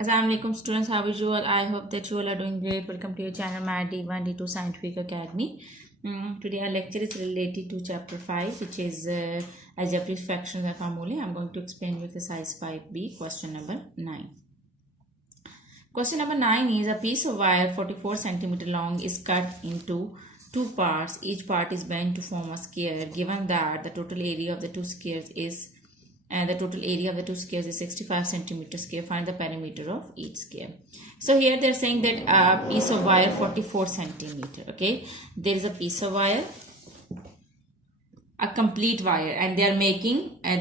Assalamualaikum students, how is you all? I hope that you all are doing great. Welcome to your channel Math D1 D2 Scientific Academy. Today our lecture is related to chapter 5, which is algebraic fractions and formulae. I'm going to explain you exercise 5b, question number 9. Question number 9 is a piece of wire 44 centimeter long is cut into two parts. Each part is bent to form a square. Given that the total area of the two squares is 65 centimeter square, find the perimeter of each square. So here they're saying that a piece of wire 44 centimeter. Okay, there is a piece of wire, a complete wire, and they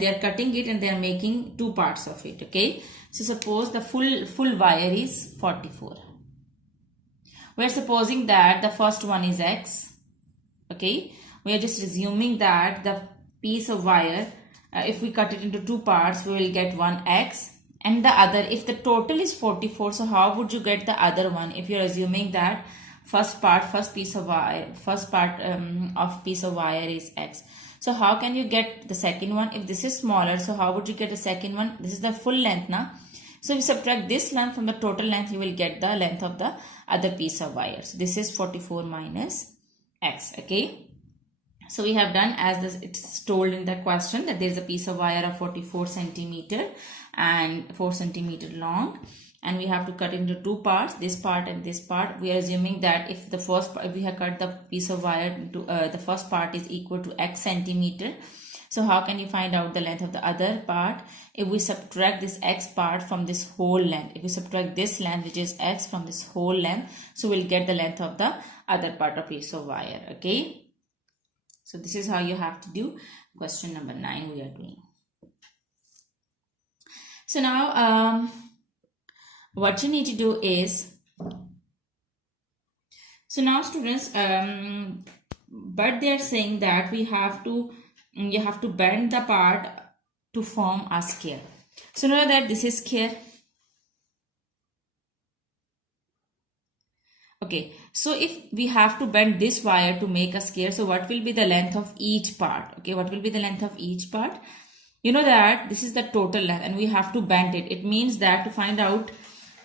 are cutting it and they are making two parts of it. Okay, so suppose the full wire is 44. We are supposing that the first one is x. Okay, we are just assuming that the piece of wire, if we cut it into two parts, we will get one x and the other. If the total is 44, so how would you get the other one? If you're assuming that first piece of wire is x, so how can you get the second one? If this is smaller, so how would you get the second one? This is the full length now. So if you subtract this length from the total length, you will get the length of the other piece of wire. So this is 44 minus x. Okay. So we have done as it's told in the question, that there is a piece of wire of 44 centimeter and 4 centimeter long, and we have to cut into two parts, this part and this part. We are assuming that if we have cut the piece of wire into the first part is equal to x centimeter, so how can you find out the length of the other part? If we subtract this x part from this whole length, if we subtract this length, which is x, from this whole length, so we'll get the length of the other part of piece of wire. Okay. So this is how you have to do question number 9 we are doing. So now what you need to do is, so now students, but they are saying that you have to bend the part to form a square. So know that this is square. Okay, so if we have to bend this wire to make a square, so what will be the length of each part? Okay, what will be the length of each part? You know that this is the total length and we have to bend it. It means that to find out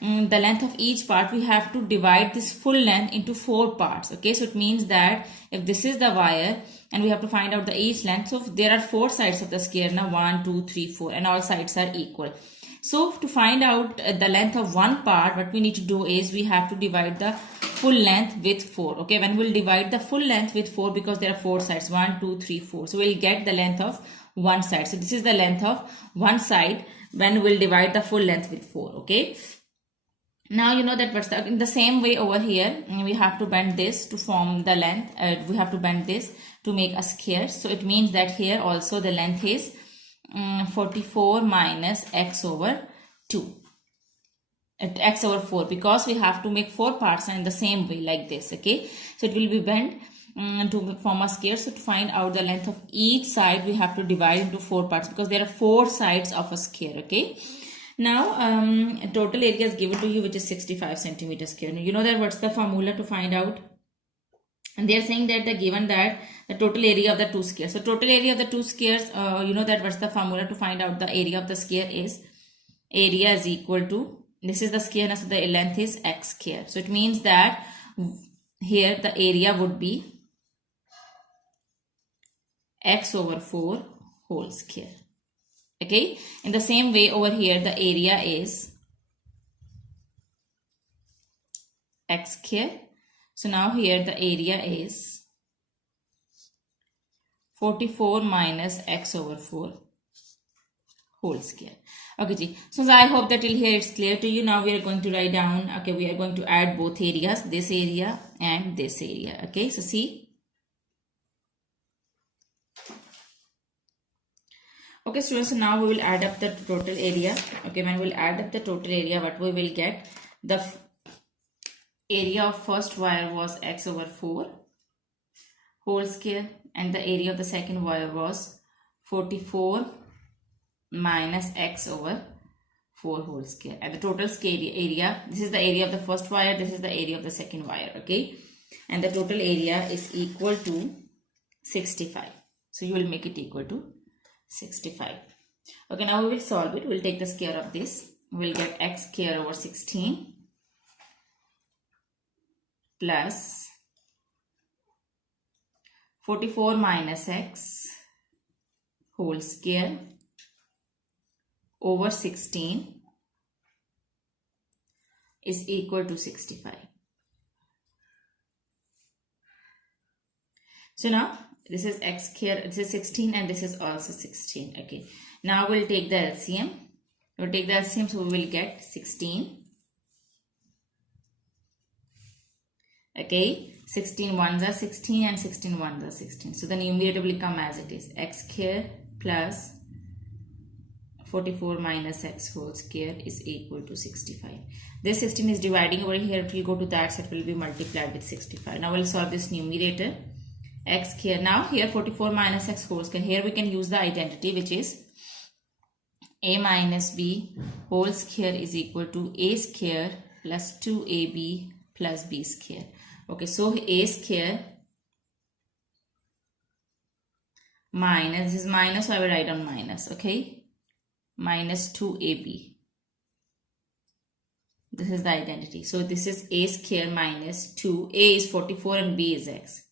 the length of each part, we have to divide this full length into 4 parts. Okay, so it means that if this is the wire and we have to find out the each length, so there are 4 sides of the square now, 1, 2, 3, 4, and all sides are equal. So to find out the length of one part, what we need to do is we have to divide the full length with 4. Okay, when we'll divide the full length with 4, because there are 4 sides, 1, 2, 3, 4, so we'll get the length of one side. So this is the length of one side when we'll divide the full length with 4. Okay, now you know that in the same way over here, we have to bend this to form the length. We have to bend this to make a square. So it means that here also the length is 44 minus x over 2. X over 4, because we have to make 4 parts in the same way like this. Okay, so it will be bent to form a square. So to find out the length of each side, we have to divide into 4 parts, because there are 4 sides of a square. Okay, now total area is given to you, which is 65 centimeter square. Now you know that what's the formula to find out, and they are saying that they're given that the total area of the two squares. So total area of the two squares, you know that what's the formula to find out the area of the square is, area is equal to, this is the square, now so the length is x square. So it means that here the area would be x over 4 whole square. Okay, in the same way over here the area is x square. So now here the area is 44 minus x over 4 whole square. Okay, so I hope that till here it's clear to you. Now we are going to write down, okay, we are going to add both areas, this area and this area. Okay, so see. Okay students, so now we will add up the total area. Okay, when we'll add up the total area, what we will get, the area of first wire was x over 4 whole square, and the area of the second wire was 44 minus x over 4 whole square, and the total area, this is the area of the first wire, this is the area of the second wire. Okay, and the total area is equal to 65. So you will make it equal to 65. Okay, now we will solve it. We will take the square of this. we'll get x square over 16 plus 44 minus x whole square over 16 is equal to 65. So now this is x square, this is 16 and this is also 16. Okay, now we'll take the LCM. We'll take the LCM, so we will get 16. Okay, 16 ones are 16 and 16 ones are 16. So the numerator will come as it is, x square plus 44 minus x whole square is equal to 65. This 16 is dividing over here, it will go to that side, it will be multiplied with 65. Now we'll solve this numerator, x square. Now here 44 minus x whole square, here we can use the identity which is a minus b whole square is equal to a square plus 2ab plus b square. Okay, so a square minus, this is minus, so I will write on minus, okay, minus 2ab. This is the identity. So this is a square minus 2, a is 44 and b is x.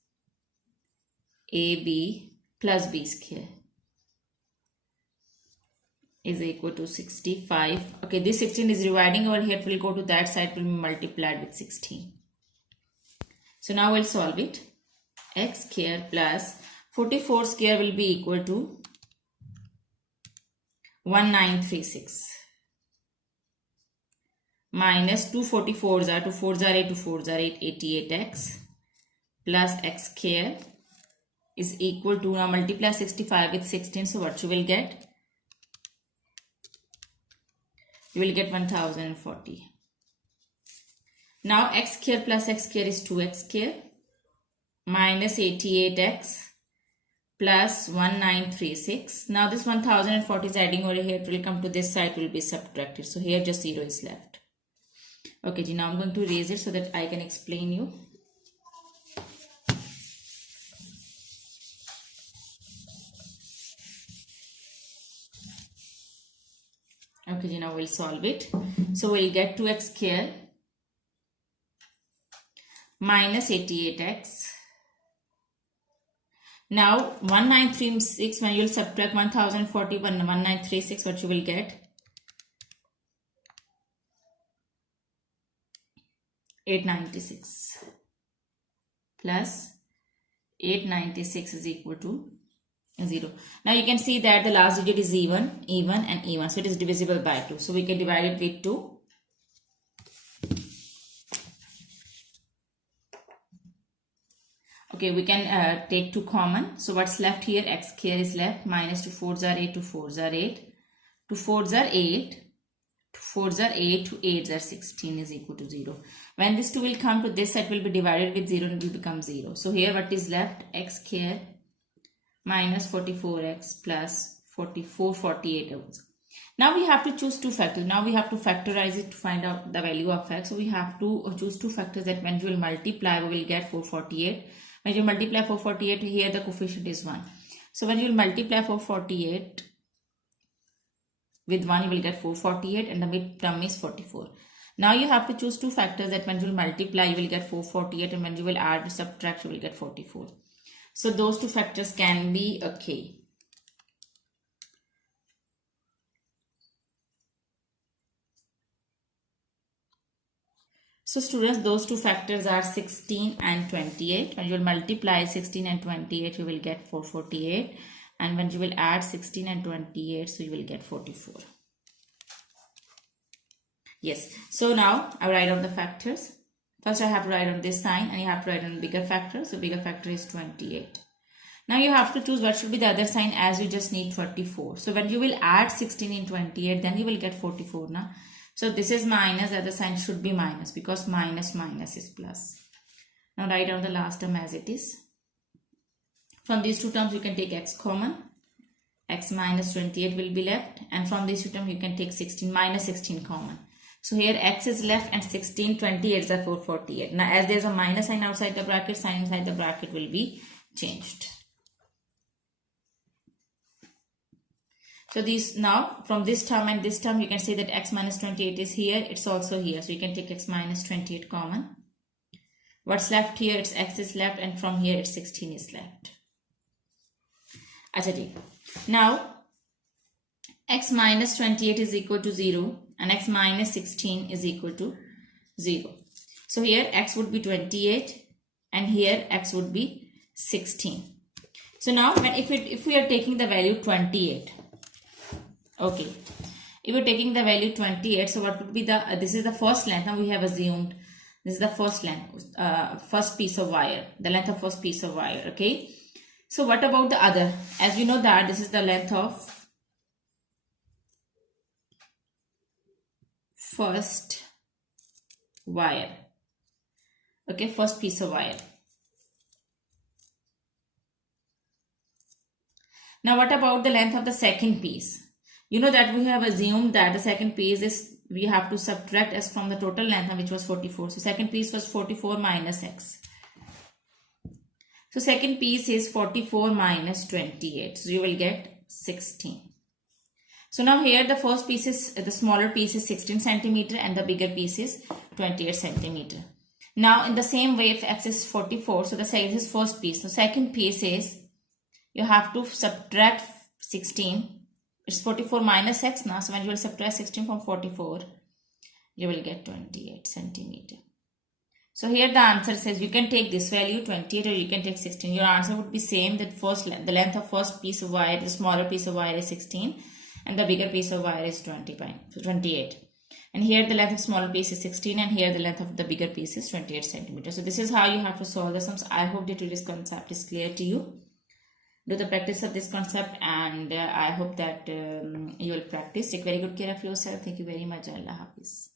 ab plus b square is equal to 65. Okay, this 16 is dividing over here, it will go to that side, will be multiplied with 16. So now we'll solve it. X square plus 44 square will be equal to 1936 minus 2 44s are 2 4s are 8, 2 4s are 8, 88x plus x square is equal to, now multiply 65 with 16, so what you will get? You will get 1040. Now x square plus x square is 2x square minus 88x plus 1936. Now this 1040 is adding over here, it will come to this side, will be subtracted. So here just 0 is left. Okay, now I'm going to erase it so that I can explain you. Okay, now we'll solve it. So we'll get 2x square minus 88x. Now 1936, when you will subtract 1041, 1936, what you will get? 896 plus 896 is equal to 0. Now you can see that the last digit is even and even, so it is divisible by 2. So we can divide it with 2. Okay, we can take 2 common. So what's left here? X square is left, minus 2 4s are 8, 2 4s are 8, 2 4s are 8, 2 4s are 8, 2 8s are 16 is equal to 0. When this 2 will come to this side, will be divided with 0 and it will become 0. So here what is left? X square minus 44x plus 48 also. Now we have to choose 2 factors. Now we have to factorize it to find out the value of x. So we have to choose 2 factors that when you will multiply, we will get 448. When you multiply 448, here the coefficient is 1. So when you will multiply 448 with 1, you will get 448 and the midterm is 44. Now you have to choose 2 factors that when you will multiply, you will get 448 and when you will add or subtract, you will get 44. So those 2 factors can be okay. So students, those 2 factors are 16 and 28. When you will multiply 16 and 28, you will get 448. And when you will add 16 and 28, so you will get 44. Yes. So now I write down the factors. First I have to write on this sign and you have to write on bigger factor. So bigger factor is 28. Now you have to choose what should be the other sign, as you just need 44. So when you will add 16 in 28, then you will get 44 now. So this is minus, the other sign should be minus because minus is plus. Now write down the last term as it is. From these 2 terms you can take x common. X minus 28 will be left, and from these 2 terms you can take 16 minus 16 common. So here x is left and 16, 28 is 448. Now as there is a minus sign outside the bracket, sign inside the bracket will be changed. So these now from this term and this term you can say that x minus 28 is here, it's also here. So you can take x minus 28 common. What's left here? It's x is left, and from here it's 16 is left. Achha, now x minus 28 is equal to 0 and x minus 16 is equal to 0. So here x would be 28 and here x would be 16. So now if we are taking the value 28, okay, if we're taking the value 28, so what would be the, this is the first length. Now we have assumed this is the first length, first piece of wire, the length of first piece of wire, okay. So what about the other? As we know that this is the length of first wire, okay, first piece of wire. Now what about the length of the second piece? You know that we have assumed that the second piece is, we have to subtract s from the total length, which was 44. So second piece was 44 minus x. So second piece is 44 minus 28. So you will get 16. So now here the first piece is, the smaller piece is 16 centimeter and the bigger piece is 28 centimeter. Now in the same way, if x is 44, so the size is first piece. So second piece is, you have to subtract 16. It's 44 minus x now. So when you will subtract 16 from 44, you will get 28 centimeter. So here the answer says you can take this value 28 or you can take 16. Your answer would be same, that first the length of first piece of wire, the smaller piece of wire is 16 and the bigger piece of wire is 28. And here the length of smaller piece is 16 and here the length of the bigger piece is 28 centimeters. So this is how you have to solve the sums. I hope that today's concept is clear to you. Do the practice of this concept, and I hope that you will practice. Take very good care of yourself. Thank you very much. Allah Hafiz.